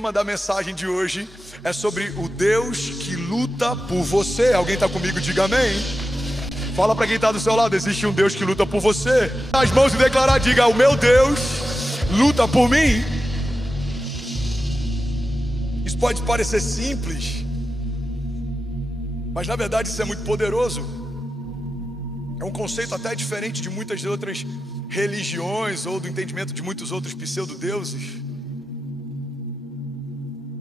O tema da mensagem de hoje é sobre o Deus que luta por você. Alguém está comigo? Diga amém. Fala para quem está do seu lado, existe um Deus que luta por você. As mãos e declarar, diga: o meu Deus luta por mim. Isso pode parecer simples, mas na verdade isso é muito poderoso. É um conceito até diferente de muitas outras religiões ou do entendimento de muitos outros pseudo-deuses.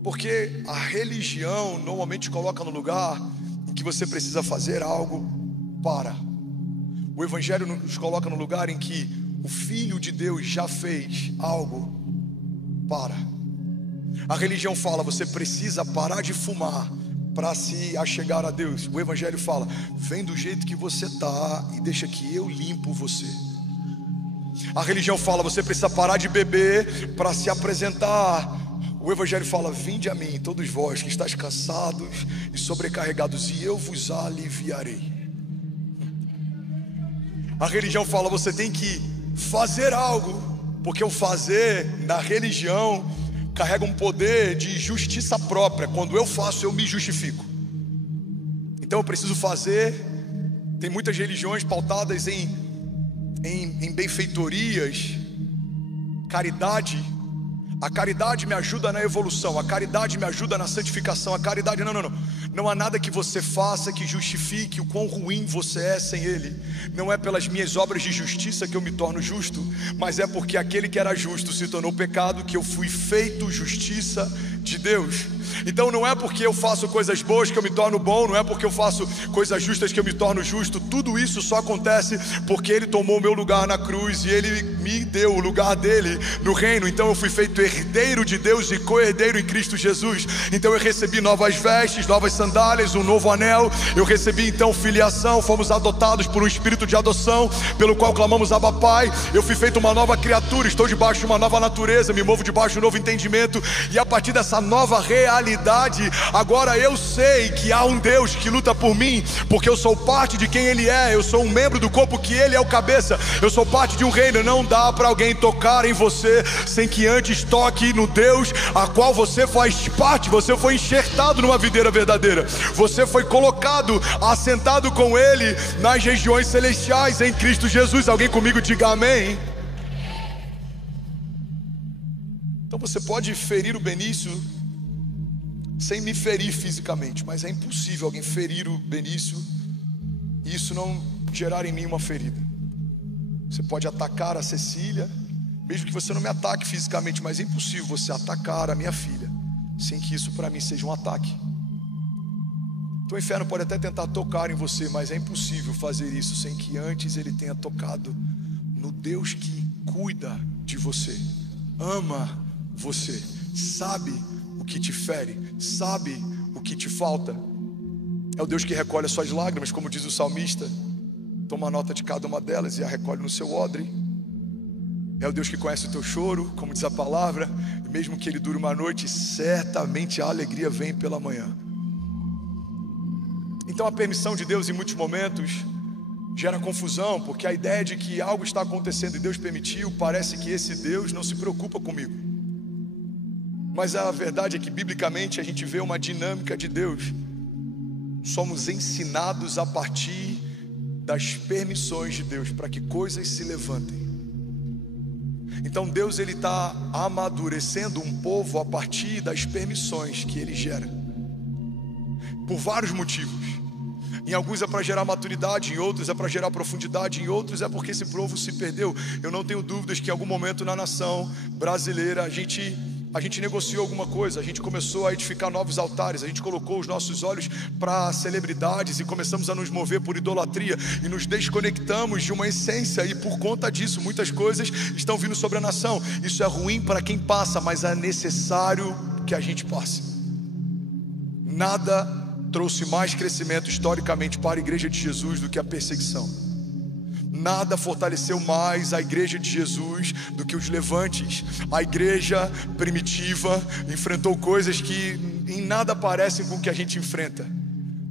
Porque a religião normalmente te coloca no lugar em que você precisa fazer algo para. O Evangelho nos coloca no lugar em que o Filho de Deus já fez algo para. A religião fala, você precisa parar de fumar para se achegar a Deus. O Evangelho fala, vem do jeito que você está e deixa que eu limpo você. A religião fala, você precisa parar de beber para se apresentar. O Evangelho fala, vinde a mim, todos vós que estáis cansados e sobrecarregados, e eu vos aliviarei. A religião fala, você tem que fazer algo, porque o fazer na religião carrega um poder de justiça própria. Quando eu faço, eu me justifico. Então eu preciso fazer. Tem muitas religiões pautadas em benfeitorias, caridade. A caridade me ajuda na evolução, a caridade me ajuda na santificação. A caridade, não há nada que você faça que justifique o quão ruim você é sem Ele. Não é pelas minhas obras de justiça que eu me torno justo, mas é porque aquele que era justo se tornou pecado, que eu fui feito justiça de Deus. Então não é porque eu faço coisas boas que eu me torno bom, não é porque eu faço coisas justas que eu me torno justo. Tudo isso só acontece porque Ele tomou o meu lugar na cruz e Ele me deu o lugar dele no reino. Então eu fui feito herdeiro de Deus e co-herdeiro em Cristo Jesus. Então eu recebi novas vestes, novas sandálias, um novo anel. Eu recebi então filiação, fomos adotados por um espírito de adoção, pelo qual clamamos Abba Pai. Eu fui feito uma nova criatura, estou debaixo de uma nova natureza, me movo debaixo de um novo entendimento. E a partir dessa nova realidade, agora eu sei que há um Deus que luta por mim, porque eu sou parte de quem Ele é. Eu sou um membro do corpo que Ele é o cabeça. Eu sou parte de um reino. Não dá para alguém tocar em você sem que antes toque no Deus a qual você faz parte. Você foi enxertado numa videira verdadeira. Você foi colocado, assentado com Ele nas regiões celestiais em Cristo Jesus. Alguém comigo diga amém. Então você pode ferir o Benício sem me ferir fisicamente, mas é impossível alguém ferir o Benício e isso não gerar em mim uma ferida. Você pode atacar a Cecília, mesmo que você não me ataque fisicamente, mas é impossível você atacar a minha filha sem que isso para mim seja um ataque. Então o inferno pode até tentar tocar em você, mas é impossível fazer isso sem que antes ele tenha tocado no Deus que cuida de você, ama você, sabe o que te fere, sabe o que te falta. É o Deus que recolhe as suas lágrimas, como diz o salmista. Toma nota de cada uma delas e a recolhe no seu odre. É o Deus que conhece o teu choro, como diz a palavra. E mesmo que ele dure uma noite, certamente a alegria vem pela manhã. Então a permissão de Deus em muitos momentos gera confusão, porque a ideia de que algo está acontecendo e Deus permitiu, parece que esse Deus não se preocupa comigo. Mas a verdade é que biblicamente a gente vê uma dinâmica de Deus. Somos ensinados a partir das permissões de Deus para que coisas se levantem. Então Deus ele está amadurecendo um povo a partir das permissões que Ele gera, por vários motivos. Em alguns é para gerar maturidade, em outros é para gerar profundidade, em outros é porque esse povo se perdeu. Eu não tenho dúvidas que em algum momento na nação brasileira a gente negociou alguma coisa, a gente começou a edificar novos altares, a gente colocou os nossos olhos para celebridades e começamos a nos mover por idolatria e nos desconectamos de uma essência, e por conta disso muitas coisas estão vindo sobre a nação. Isso é ruim para quem passa, mas é necessário que a gente passe. Nada trouxe mais crescimento historicamente para a igreja de Jesus do que a perseguição. Nada fortaleceu mais a igreja de Jesus do que os levantes. A igreja primitiva enfrentou coisas que em nada parecem com o que a gente enfrenta.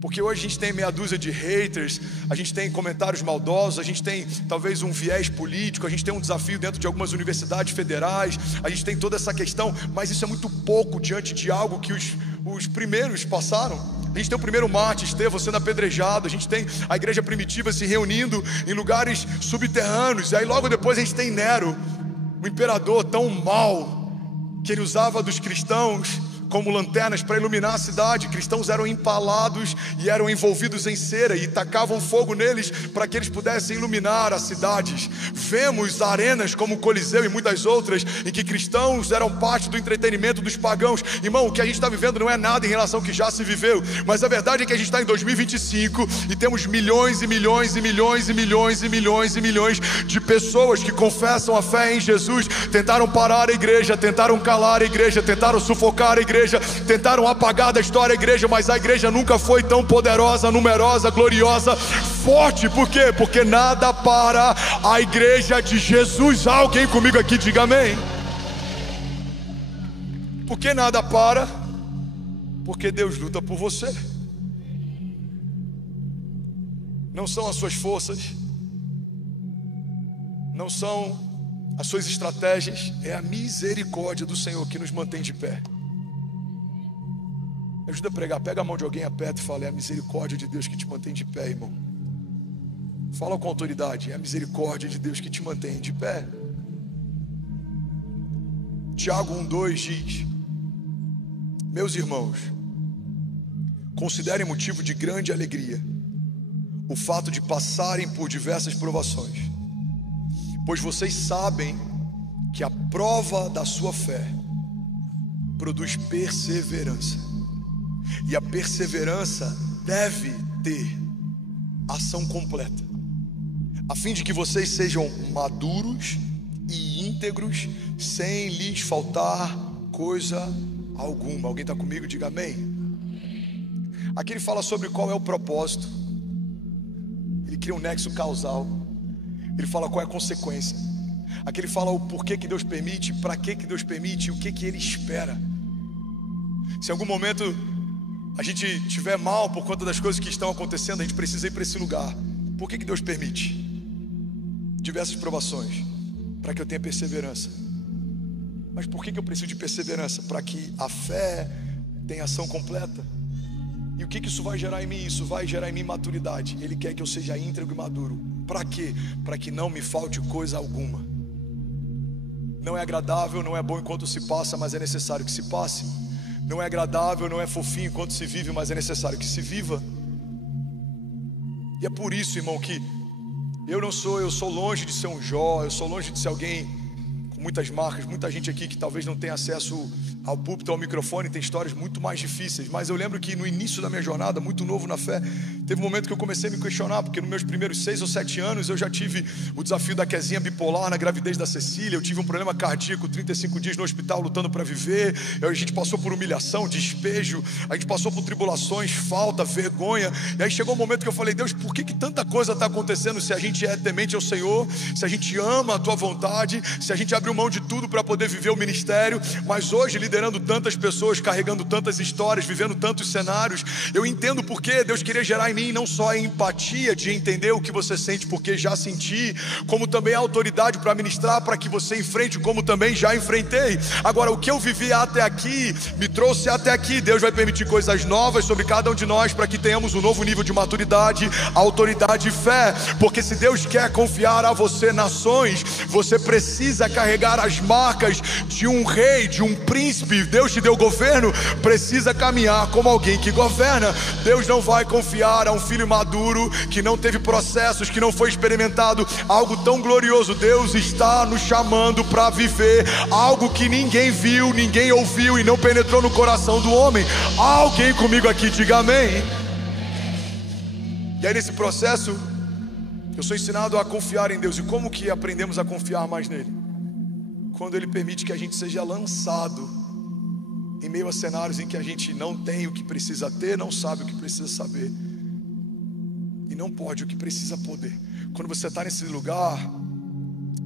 Porque hoje a gente tem meia dúzia de haters, a gente tem comentários maldosos, a gente tem talvez um viés político, a gente tem um desafio dentro de algumas universidades federais, a gente tem toda essa questão, mas isso é muito pouco diante de algo que os primeiros passaram. A gente tem o primeiro mártir, Estevão, sendo apedrejado. A gente tem a igreja primitiva se reunindo em lugares subterrâneos. E aí logo depois a gente tem Nero, um imperador tão mau, que ele usava dos cristãos como lanternas para iluminar a cidade. Cristãos eram empalados e eram envolvidos em cera e tacavam fogo neles para que eles pudessem iluminar as cidades. Vemos arenas como o Coliseu e muitas outras em que cristãos eram parte do entretenimento dos pagãos. Irmão, o que a gente está vivendo não é nada em relação ao que já se viveu, mas a verdade é que a gente está em 2025 e temos milhões e milhões e milhões e milhões e milhões e milhões de pessoas que confessam a fé em Jesus. Tentaram parar a igreja, tentaram calar a igreja, tentaram sufocar a igreja, tentaram apagar da história a igreja, mas a igreja nunca foi tão poderosa, numerosa, gloriosa, forte. Por quê? Porque nada para a igreja de Jesus. Alguém comigo aqui diga amém. Por que nada para? Porque Deus luta por você. Não são as suas forças, não são as suas estratégias, é a misericórdia do Senhor que nos mantém de pé. Me ajuda a pregar, pega a mão de alguém, aperta e fala: é a misericórdia de Deus que te mantém de pé, irmão. Fala com autoridade: é a misericórdia de Deus que te mantém de pé. Tiago 1:2 diz: meus irmãos, considerem motivo de grande alegria o fato de passarem por diversas provações, pois vocês sabem que a prova da sua fé produz perseverança. E a perseverança deve ter ação completa, a fim de que vocês sejam maduros e íntegros, sem lhes faltar coisa alguma. Alguém está comigo? Diga amém. Aqui ele fala sobre qual é o propósito. Ele cria um nexo causal. Ele fala qual é a consequência. Aqui ele fala o porquê que Deus permite, para que Deus permite, o que Ele espera. Se em algum momento a gente estiver mal por conta das coisas que estão acontecendo, a gente precisa ir para esse lugar. Por que Deus permite diversas provações? Para que eu tenha perseverança. Mas por que eu preciso de perseverança? Para que a fé tenha ação completa. E o que isso vai gerar em mim? Isso vai gerar em mim maturidade. Ele quer que eu seja íntegro e maduro. Para quê? Para que não me falte coisa alguma. Não é agradável, não é bom enquanto se passa, mas é necessário que se passe. Não é agradável, não é fofinho enquanto se vive, mas é necessário que se viva. E é por isso, irmão, que eu sou longe de ser um Jó, eu sou longe de ser alguém com muitas marcas. Muita gente aqui que talvez não tenha acesso ao púlpito, ao microfone, tem histórias muito mais difíceis. Mas eu lembro que no início da minha jornada, muito novo na fé, teve um momento que eu comecei a me questionar, porque nos meus primeiros 6 ou 7 anos eu já tive o desafio da Kezinha bipolar na gravidez da Cecília. Eu tive um problema cardíaco, 35 dias no hospital lutando para viver. A gente passou por humilhação, despejo, a gente passou por tribulações, falta, vergonha. E aí chegou um momento que eu falei: Deus, por que tanta coisa está acontecendo se a gente é temente ao Senhor, se a gente ama a Tua vontade, se a gente abriu mão de tudo para poder viver o ministério, mas hoje liderando tantas pessoas, carregando tantas histórias, vivendo tantos cenários, eu entendo porque Deus queria gerar em mim não só a empatia de entender o que você sente, porque já senti, como também a autoridade para ministrar, para que você enfrente como também já enfrentei. Agora, o que eu vivi até aqui me trouxe até aqui. Deus vai permitir coisas novas sobre cada um de nós para que tenhamos um novo nível de maturidade, autoridade e fé. Porque se Deus quer confiar a você nações, você precisa carregar as marcas de um rei, de um príncipe. Deus te deu governo, precisa caminhar como alguém que governa. Deus não vai confiar a um filho maduro que não teve processos, que não foi experimentado algo tão glorioso. Deus está nos chamando para viver algo que ninguém viu, ninguém ouviu e não penetrou no coração do homem. Alguém comigo aqui diga amém. E aí nesse processo eu sou ensinado a confiar em Deus. E como que aprendemos a confiar mais nele? Quando Ele permite que a gente seja lançado em meio a cenários em que a gente não tem o que precisa ter, não sabe o que precisa saber e não pode o que precisa poder. Quando você está nesse lugar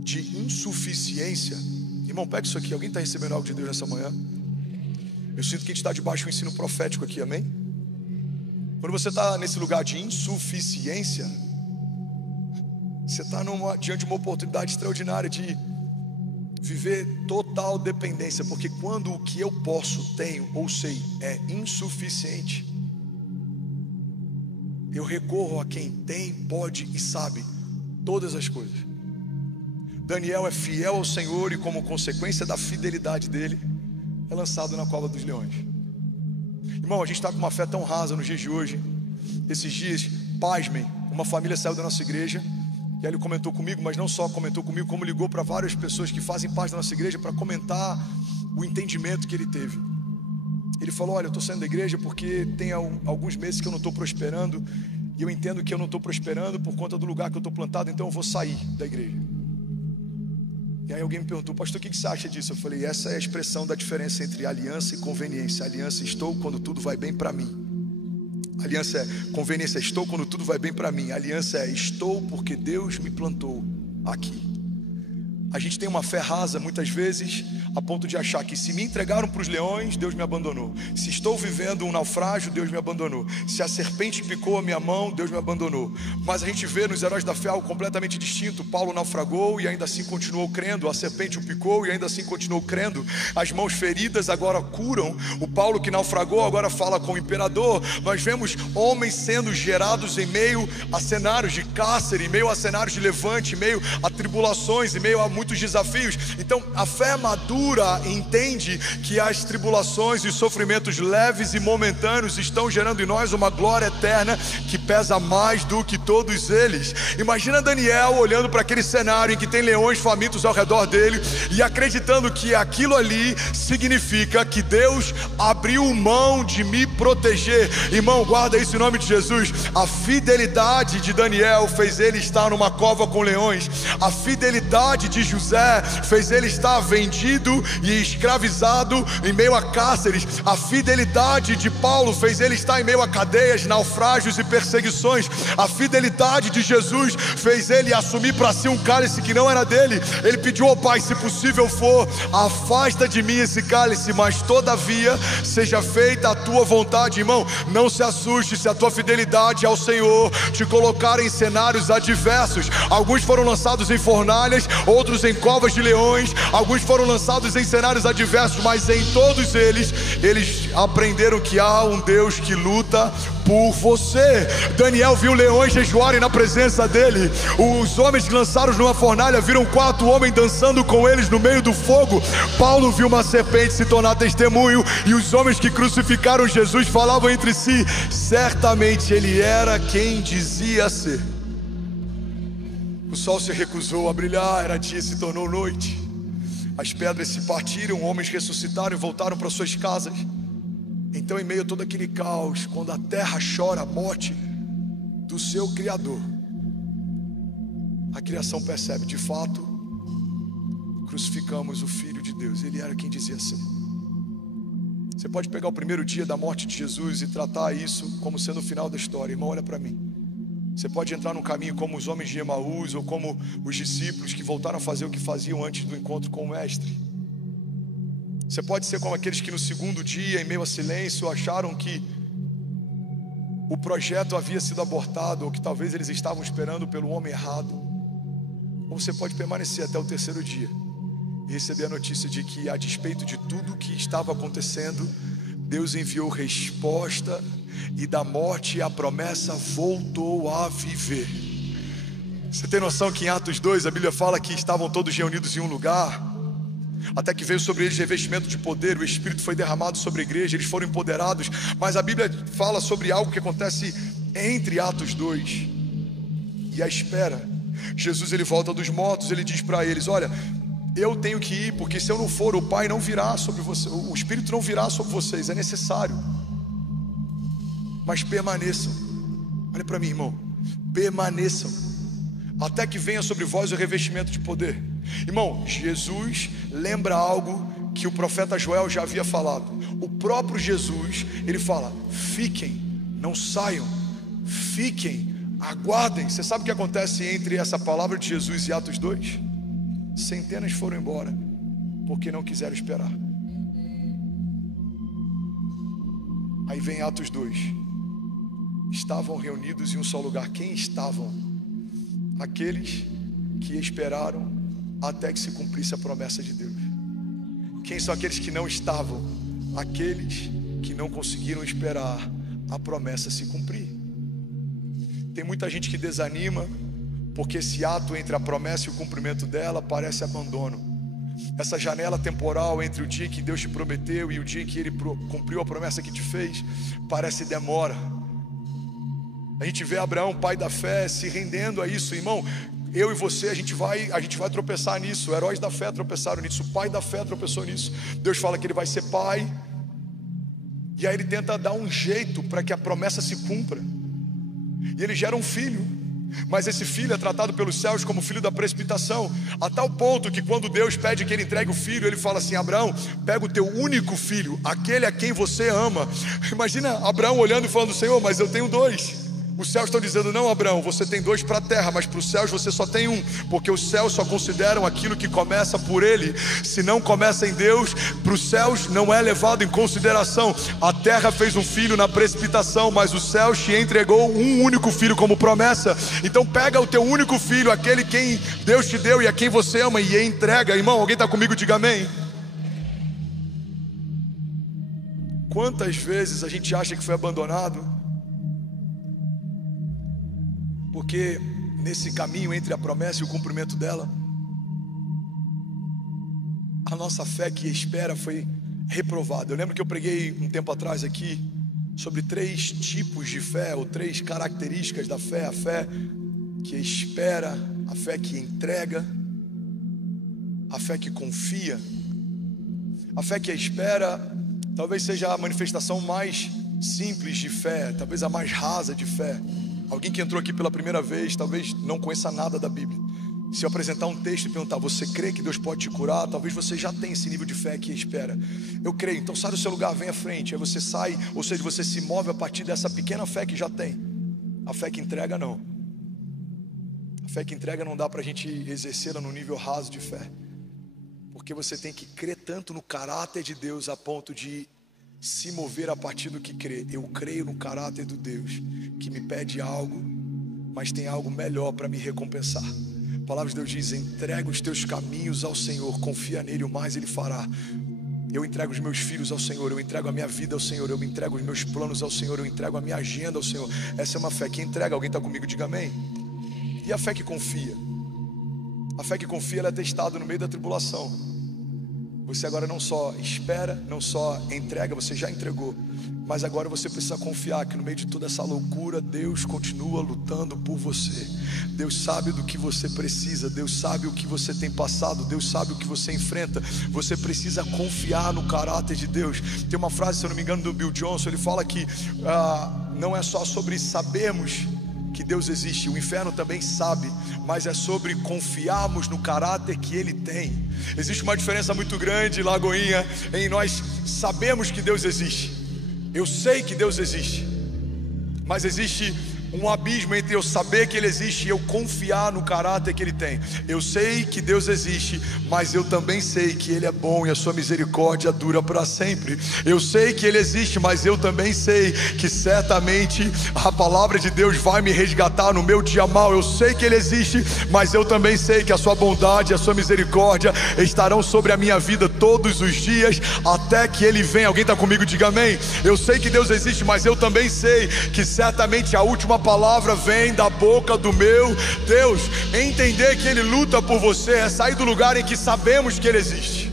de insuficiência, irmão, pega isso aqui. Alguém está recebendo algo de Deus nessa manhã? Eu sinto que a gente está debaixo do ensino profético aqui, amém? Quando você está nesse lugar de insuficiência, você está diante de uma oportunidade extraordinária de viver total dependência, porque quando o que eu posso, tenho ou sei é insuficiente, eu recorro a quem tem, pode e sabe todas as coisas. Daniel é fiel ao Senhor e, como consequência da fidelidade dele, é lançado na cova dos leões. Irmão, a gente está com uma fé tão rasa nos dias de hoje. Esses dias, pasmem, uma família saiu da nossa igreja, e aí ele comentou comigo, mas não só comentou comigo, como ligou para várias pessoas que fazem parte da nossa igreja para comentar o entendimento que ele teve. Ele falou: olha, eu estou saindo da igreja porque tem alguns meses que eu não estou prosperando, e eu entendo que eu não estou prosperando por conta do lugar que eu estou plantado, então eu vou sair da igreja. E aí alguém me perguntou: pastor, o que você acha disso? Eu falei: essa é a expressão da diferença entre aliança e conveniência. Aliança, estou quando tudo vai bem para mim. Aliança é conveniência, estou quando tudo vai bem para mim. Aliança é estou porque Deus me plantou aqui. A gente tem uma fé rasa muitas vezes, a ponto de achar que se me entregaram para os leões, Deus me abandonou. Se estou vivendo um naufrágio, Deus me abandonou. Se a serpente picou a minha mão, Deus me abandonou. Mas a gente vê nos heróis da fé algo completamente distinto. Paulo naufragou e ainda assim continuou crendo. A serpente o picou e ainda assim continuou crendo. As mãos feridas agora curam. O Paulo que naufragou agora fala com o imperador. Nós vemos homens sendo gerados em meio a cenários de cárcere, em meio a cenários de levante, em meio a tribulações, em meio a muitos desafios. Então a fé madura entende que as tribulações e sofrimentos leves e momentâneos estão gerando em nós uma glória eterna que pesa mais do que todos eles. Imagina Daniel olhando para aquele cenário em que tem leões famintos ao redor dele e acreditando que aquilo ali significa que Deus abriu mão de me proteger. Irmão, guarda isso em nome de Jesus. A fidelidade de Daniel fez ele estar numa cova com leões. A fidelidade de José fez ele estar vendido e escravizado em meio a cárceres. A fidelidade de Paulo fez ele estar em meio a cadeias, naufrágios e perseguições. A fidelidade de Jesus fez ele assumir para si um cálice que não era dele. Ele pediu ao Pai: se possível for, afasta de mim esse cálice, mas todavia seja feita a tua vontade. Irmão, não se assuste se a tua fidelidade ao Senhor te colocar em cenários adversos. Alguns foram lançados em fornalhas, outros em covas de leões, alguns foram lançados em cenários adversos, mas em todos eles aprenderam que há um Deus que luta por você. Daniel viu leões jejuarem na presença dele. Os homens que lançaram numa fornalha viram 4 homens dançando com eles no meio do fogo. Paulo viu uma serpente se tornar testemunho, e os homens que crucificaram Jesus falavam entre si: certamente ele era quem dizia ser. O sol se recusou a brilhar, era dia e se tornou noite. As pedras se partiram, homens ressuscitaram e voltaram para suas casas. Então, em meio a todo aquele caos, quando a terra chora a morte do seu Criador, a criação percebe: de fato, crucificamos o Filho de Deus, ele era quem dizia ser. Você pode pegar o primeiro dia da morte de Jesus e tratar isso como sendo o final da história. Irmão, olha para mim. Você pode entrar num caminho como os homens de Emaús, ou como os discípulos que voltaram a fazer o que faziam antes do encontro com o Mestre. Você pode ser como aqueles que no segundo dia, em meio a silêncio, acharam que o projeto havia sido abortado, ou que talvez eles estavam esperando pelo homem errado. Ou você pode permanecer até o terceiro dia e receber a notícia de que, a despeito de tudo o que estava acontecendo, Deus enviou resposta, e da morte a promessa voltou a viver. Você tem noção que em Atos 2 a Bíblia fala que estavam todos reunidos em um lugar, até que veio sobre eles revestimento de poder, o Espírito foi derramado sobre a igreja, eles foram empoderados. Mas a Bíblia fala sobre algo que acontece entre Atos 2 e a espera. Jesus, ele volta dos mortos, ele diz para eles: olha, eu tenho que ir, porque se eu não for, o Pai não virá sobre vocês, o Espírito não virá sobre vocês, é necessário. Mas permaneçam. Olha para mim, irmão. Permaneçam até que venha sobre vós o revestimento de poder. Irmão, Jesus lembra algo que o profeta Joel já havia falado. O próprio Jesus, ele fala: fiquem, não saiam, fiquem, aguardem. Você sabe o que acontece entre essa palavra de Jesus e Atos 2? Centenas foram embora porque não quiseram esperar. Aí vem Atos 2. estavam reunidos em um só lugar. Quem estavam? Aqueles que esperaram até que se cumprisse a promessa de Deus. Quem são aqueles que não estavam? Aqueles que não conseguiram esperar a promessa se cumprir. Tem muita gente que desanima porque esse ato entre a promessa e o cumprimento dela parece abandono. Essa janela temporal entre o dia que Deus te prometeu e o dia em que Ele cumpriu a promessa que te fez parece demora. A gente vê Abraão, pai da fé, se rendendo a isso. Irmão, eu e você, a gente vai tropeçar nisso. Heróis da fé tropeçaram nisso. O pai da fé tropeçou nisso. Deus fala que ele vai ser pai, e aí ele tenta dar um jeito para que a promessa se cumpra. E ele gera um filho, mas esse filho é tratado pelos céus como filho da precipitação, a tal ponto que quando Deus pede que ele entregue o filho, ele fala assim: Abraão, pega o teu único filho, aquele a quem você ama. Imagina Abraão olhando e falando: Senhor, mas eu tenho dois. Os céus estão dizendo: não, Abraão, você tem dois para a terra, mas para os céus você só tem um, porque os céus só consideram aquilo que começa por Ele. Se não começa em Deus, para os céus não é levado em consideração. A terra fez um filho na precipitação, mas os céus te entregou um único filho como promessa. Então pega o teu único filho, aquele quem Deus te deu e a quem você ama, e entrega. Irmão, alguém está comigo? Diga amém. Quantas vezes a gente acha que foi abandonado porque nesse caminho entre a promessa e o cumprimento dela, a nossa fé que espera foi reprovada. Eu lembro que eu preguei um tempo atrás aqui sobre 3 tipos de fé, ou 3 características da fé: a fé que espera, a fé que entrega, a fé que confia. A fé que espera talvez seja a manifestação mais simples de fé, talvez a mais rasa de fé. Alguém que entrou aqui pela primeira vez talvez não conheça nada da Bíblia. Se eu apresentar um texto e perguntar: você crê que Deus pode te curar? Talvez você já tenha esse nível de fé que espera. Eu creio. Então sai do seu lugar, vem à frente. Aí você sai, ou seja, você se move a partir dessa pequena fé que já tem. A fé que entrega não. A fé que entrega não dá para a gente exercê-la no nível raso de fé, porque você tem que crer tanto no caráter de Deus a ponto de se mover a partir do que crê. Eu creio no caráter do Deus que me pede algo, mas tem algo melhor para me recompensar. A palavra de Deus diz: entrega os teus caminhos ao Senhor, confia nele, o mais ele fará. Eu entrego os meus filhos ao Senhor, eu entrego a minha vida ao Senhor, eu me entrego os meus planos ao Senhor, eu entrego a minha agenda ao Senhor. Essa é uma fé que entrega. Alguém está comigo? Diga amém. E a fé que confia? A fé que confia, ela é testada no meio da tribulação. Você agora não só espera, não só entrega, você já entregou, mas agora você precisa confiar que no meio de toda essa loucura, Deus continua lutando por você. Deus sabe do que você precisa, Deus sabe o que você tem passado, Deus sabe o que você enfrenta. Você precisa confiar no caráter de Deus. Tem uma frase, se eu não me engano, do Bill Johnson. Ele fala que não é só sobre sabermos que Deus existe, o inferno também sabe, mas é sobre confiarmos no caráter que Ele tem. Existe uma diferença muito grande, Lagoinha, em nós sabemos que Deus existe. Eu sei que Deus existe, mas existe um abismo entre eu saber que Ele existe e eu confiar no caráter que Ele tem. Eu sei que Deus existe, mas eu também sei que Ele é bom e a sua misericórdia dura para sempre. Eu sei que Ele existe, mas eu também sei que certamente a palavra de Deus vai me resgatar no meu dia mau. Eu sei que Ele existe, mas eu também sei que a sua bondade e a sua misericórdia estarão sobre a minha vida todos os dias até que Ele venha. Alguém está comigo? Diga amém. Eu sei que Deus existe, mas eu também sei que certamente a última palavra vem da boca do meu Deus. Entender que Ele luta por você é sair do lugar em que sabemos que Ele existe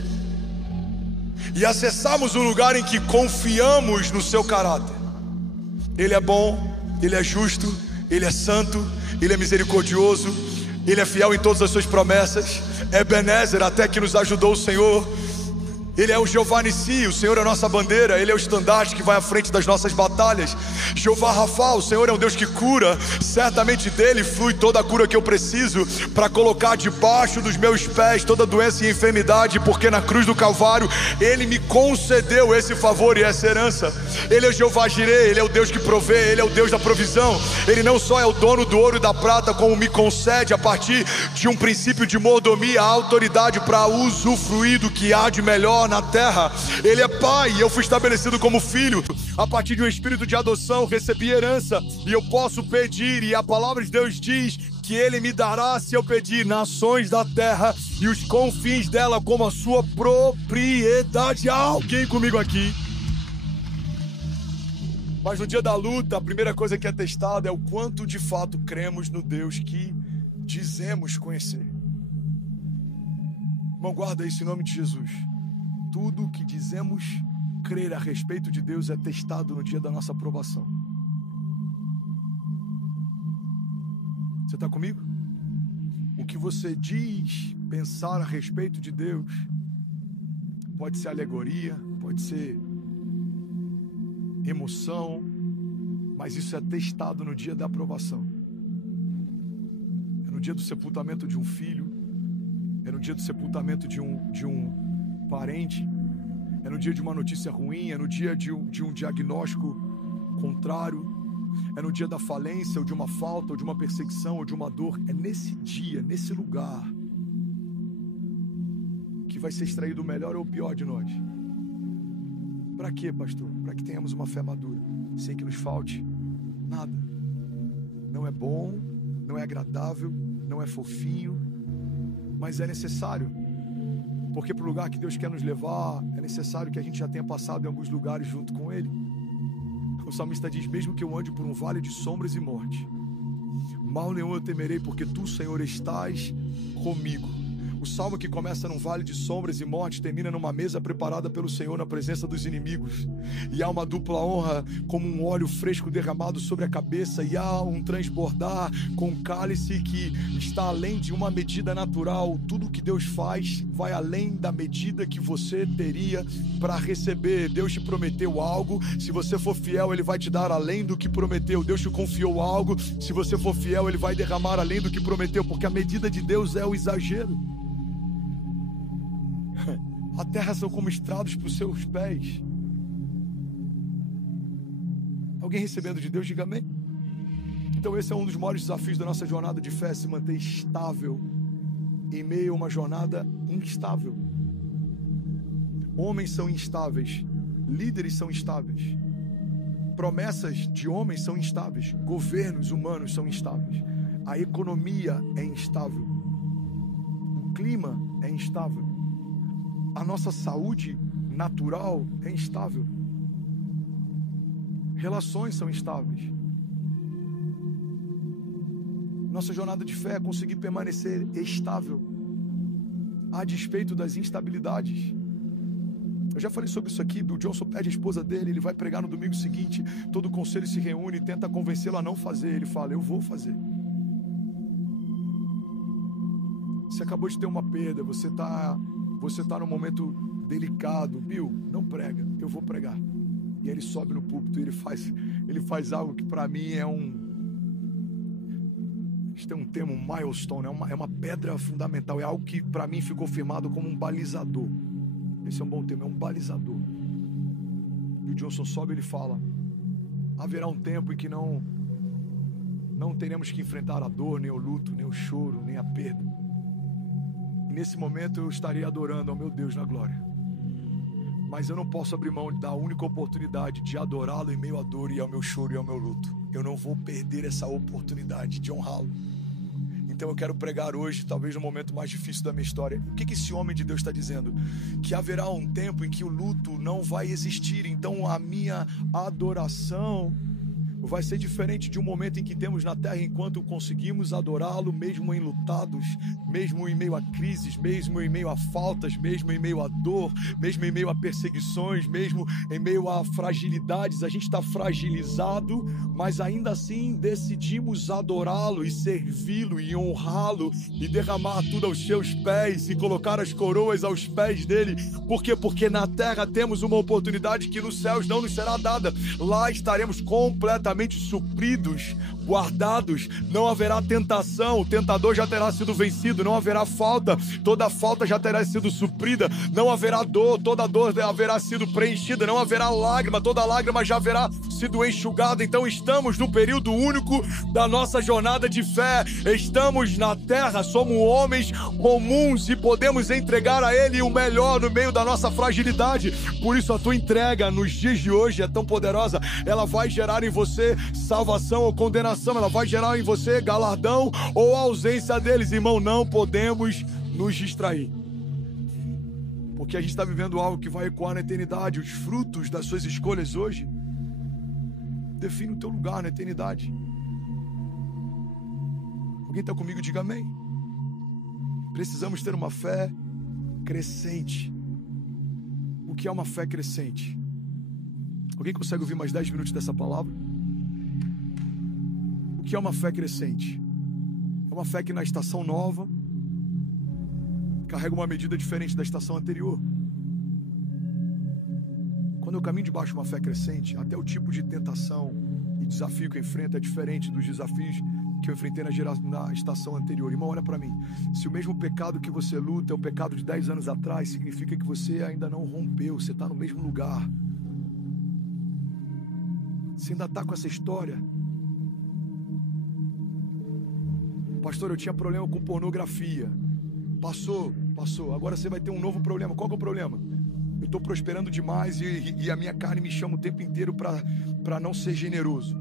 e acessarmos o lugar em que confiamos no seu caráter. Ele é bom, Ele é justo, Ele é santo, Ele é misericordioso, Ele é fiel em todas as suas promessas. Ebenezer, até que nos ajudou o Senhor. Ele é o Jeová Nissi, o Senhor é a nossa bandeira. Ele é o estandarte que vai à frente das nossas batalhas. Jeová Rafa, o Senhor é um Deus que cura. Certamente dele flui toda a cura que eu preciso para colocar debaixo dos meus pés toda doença e enfermidade, porque na cruz do Calvário Ele me concedeu esse favor e essa herança. Ele é o Jeová Jireh, Ele é o Deus que provê, Ele é o Deus da provisão. Ele não só é o dono do ouro e da prata, como me concede a partir de um princípio de mordomia a autoridade para usufruir do que há de melhor maior na terra. Ele é pai e eu fui estabelecido como filho. A partir de um espírito de adoção, recebi herança e eu posso pedir. E a palavra de Deus diz que Ele me dará, se eu pedir, nações da terra e os confins dela como a sua propriedade. Há alguém comigo aqui? Mas no dia da luta, a primeira coisa que é testada é o quanto de fato cremos no Deus que dizemos conhecer. Irmão, guarda isso em nome de Jesus. Tudo o que dizemos crer a respeito de Deus é testado no dia da nossa aprovação. Você está comigo? O que você diz pensar a respeito de Deus pode ser alegoria, pode ser emoção, mas isso é testado no dia da aprovação. É no dia do sepultamento de um filho, é no dia do sepultamento de um parente, é no dia de uma notícia ruim, é no dia de um diagnóstico contrário, é no dia da falência, ou de uma falta, ou de uma perseguição, ou de uma dor. É nesse dia, nesse lugar, que vai ser extraído o melhor ou o pior de nós. Para quê, pastor? Para que tenhamos uma fé madura, sem que nos falte nada. Não é bom, não é agradável, não é fofinho, mas é necessário. Porque para o lugar que Deus quer nos levar, é necessário que a gente já tenha passado em alguns lugares junto com Ele. O salmista diz: mesmo que eu ande por um vale de sombras e morte, mal nenhum eu temerei, porque tu, Senhor, estás comigo. O salmo que começa num vale de sombras e morte termina numa mesa preparada pelo Senhor na presença dos inimigos. E há uma dupla honra, como um óleo fresco derramado sobre a cabeça, e há um transbordar com um cálice que está além de uma medida natural. Tudo que Deus faz vai além da medida que você teria para receber. Deus te prometeu algo, se você for fiel, Ele vai te dar além do que prometeu. Deus te confiou algo, se você for fiel, Ele vai derramar além do que prometeu, porque a medida de Deus é o exagero. A terra são como estrados para os seus pés. Alguém recebendo de Deus, diga amém. Então esse é um dos maiores desafios da nossa jornada de fé, se manter estável em meio a uma jornada instável. Homens são instáveis, líderes são instáveis, promessas de homens são instáveis, governos humanos são instáveis, a economia é instável, o clima é instável. A nossa saúde natural é instável. Relações são instáveis. Nossa jornada de fé é conseguir permanecer estável a despeito das instabilidades. Eu já falei sobre isso aqui. Bill Johnson pede a esposa dele, ele vai pregar no domingo seguinte, todo o conselho se reúne e tenta convencê-la a não fazer. Ele fala: eu vou fazer. Você acabou de ter uma perda, você está num momento delicado. Bill, não prega, eu vou pregar. E aí ele sobe no púlpito e ele faz algo que para mim é isso tem um termo, milestone, é uma pedra fundamental, é algo que para mim ficou firmado como um balizador. Esse é um bom termo, é um balizador. E o Johnson sobe e ele fala: haverá um tempo em que não teremos que enfrentar a dor, nem o luto, nem o choro, nem a perda. E nesse momento eu estarei adorando ao meu Deus na glória. Mas eu não posso abrir mão da única oportunidade de adorá-lo em meio à dor e ao meu choro e ao meu luto. Eu não vou perder essa oportunidade de honrá-lo. Então eu quero pregar hoje, talvez no momento mais difícil da minha história. O que esse homem de Deus está dizendo? Que haverá um tempo em que o luto não vai existir. Então a minha adoração vai ser diferente de um momento em que temos na terra, enquanto conseguimos adorá-lo, mesmo enlutados, mesmo em meio a crises, mesmo em meio a faltas, mesmo em meio a dor, mesmo em meio a perseguições, mesmo em meio a fragilidades. A gente está fragilizado, mas ainda assim decidimos adorá-lo e servi-lo e honrá-lo e derramar tudo aos seus pés e colocar as coroas aos pés dele. Por quê? Porque na terra temos uma oportunidade que nos céus não nos será dada. Lá estaremos completamente supridos guardados, não haverá tentação, o tentador já terá sido vencido, não haverá falta, toda falta já terá sido suprida, não haverá dor, toda dor haverá sido preenchida, não haverá lágrima, toda lágrima já haverá sido enxugada. Então estamos no período único da nossa jornada de fé, estamos na terra, somos homens comuns e podemos entregar a Ele o melhor no meio da nossa fragilidade. Por isso a tua entrega nos dias de hoje é tão poderosa. Ela vai gerar em você salvação ou condenação, ela vai gerar em você galardão ou ausência deles. Irmão, não podemos nos distrair, porque a gente está vivendo algo que vai ecoar na eternidade. Os frutos das suas escolhas hoje definem o teu lugar na eternidade. Alguém está comigo? Diga amém. Precisamos ter uma fé crescente. O que é uma fé crescente? Alguém consegue ouvir mais 10 minutos dessa palavra? O que é uma fé crescente? É uma fé que na estação nova carrega uma medida diferente da estação anterior. Quando eu caminho debaixo de uma fé crescente, até o tipo de tentação e desafio que eu enfrento é diferente dos desafios que eu enfrentei na estação anterior. Irmão, olha para mim. Se o mesmo pecado que você luta é o pecado de 10 anos atrás, significa que você ainda não rompeu, você está no mesmo lugar. Você ainda está com essa história. Pastor, eu tinha problema com pornografia. Passou. Agora você vai ter um novo problema. Qual que é o problema? Eu estou prosperando demais e a minha carne me chama o tempo inteiro para não ser generoso.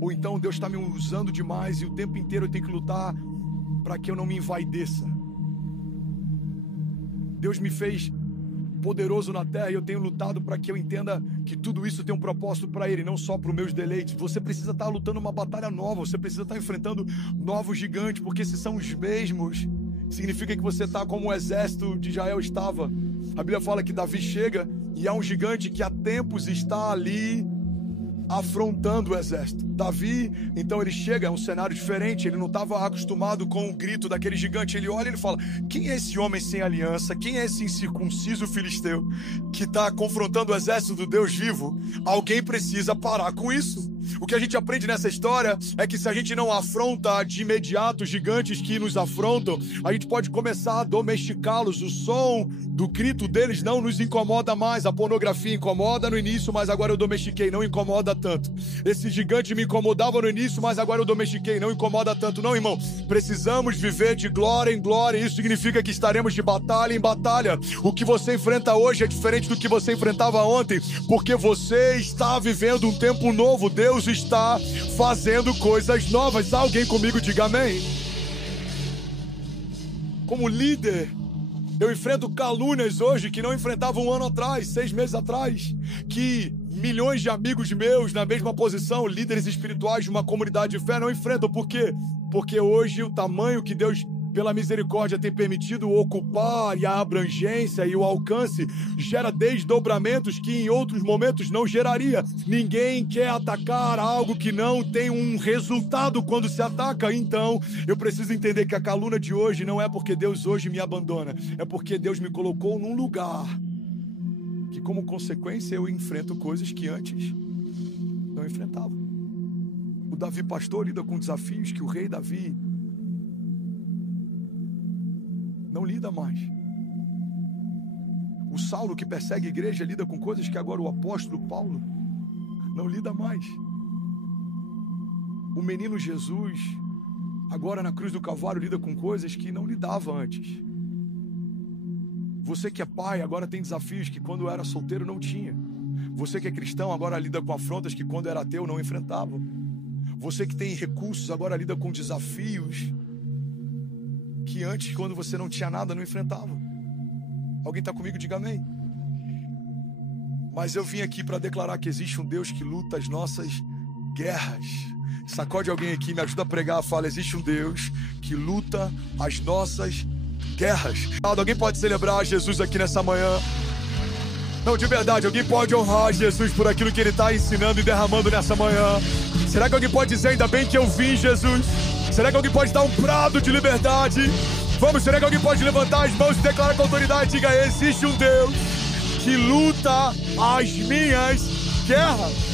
Ou então Deus está me usando demais e o tempo inteiro eu tenho que lutar para que eu não me envaideça. Deus me fez poderoso na terra e eu tenho lutado para que eu entenda que tudo isso tem um propósito para Ele, não só para os meus deleites. Você precisa estar lutando uma batalha nova, você precisa estar enfrentando novos gigantes, porque se são os mesmos, significa que você está como o exército de Israel estava. A Bíblia fala que Davi chega e há um gigante que há tempos está ali afrontando o exército. Davi, então ele chega, é um cenário diferente, ele não estava acostumado com o grito daquele gigante. Ele olha e ele fala: quem é esse homem sem aliança? Quem é esse incircunciso filisteu que está confrontando o exército do Deus vivo? Alguém precisa parar com isso. O que a gente aprende nessa história é que se a gente não afronta de imediato os gigantes que nos afrontam, a gente pode começar a domesticá-los. O som do grito deles não nos incomoda mais. A pornografia incomoda no início, mas agora eu domestiquei, não incomoda tanto. Esse gigante me incomodava no início, mas agora eu domestiquei, não incomoda tanto. Não, irmão, precisamos viver de glória em glória. Isso significa que estaremos de batalha em batalha. O que você enfrenta hoje é diferente do que você enfrentava ontem, porque você está vivendo um tempo novo. Deus está fazendo coisas novas. Alguém comigo diga amém. Como líder, eu enfrento calúnias hoje que não enfrentava um ano atrás, 6 meses atrás, que milhões de amigos meus na mesma posição, líderes espirituais de uma comunidade de fé, não enfrentam. Por quê? Porque hoje o tamanho que Deus, pela misericórdia, tem permitido ocupar, e a abrangência e o alcance gera desdobramentos que em outros momentos não geraria. Ninguém quer atacar algo que não tem um resultado quando se ataca. Então eu preciso entender que a calúnia de hoje não é porque Deus hoje me abandona, é porque Deus me colocou num lugar que, como consequência, eu enfrento coisas que antes não enfrentava. O Davi pastor lida com desafios que o rei Davi não lida mais. O Saulo, que persegue a igreja, lida com coisas que agora o apóstolo Paulo não lida mais. O menino Jesus, agora na cruz do Calvário, lida com coisas que não lidava antes. Você que é pai, agora tem desafios que quando era solteiro não tinha. Você que é cristão, agora lida com afrontas que quando era ateu não enfrentava. Você que tem recursos, agora lida com desafios que antes, quando você não tinha nada, não enfrentava. Alguém está comigo? Diga amém. Mas eu vim aqui para declarar que existe um Deus que luta as nossas guerras. Sacode alguém aqui, me ajuda a pregar. Fala: existe um Deus que luta as nossas guerras. Alguém pode celebrar Jesus aqui nessa manhã? Não, de verdade, alguém pode honrar Jesus por aquilo que Ele está ensinando e derramando nessa manhã? Será que alguém pode dizer: ainda bem que eu vim, Jesus? Será que alguém pode dar um brado de liberdade? Vamos, será que alguém pode levantar as mãos e declarar com autoridade? Diga: existe um Deus que luta as minhas guerras.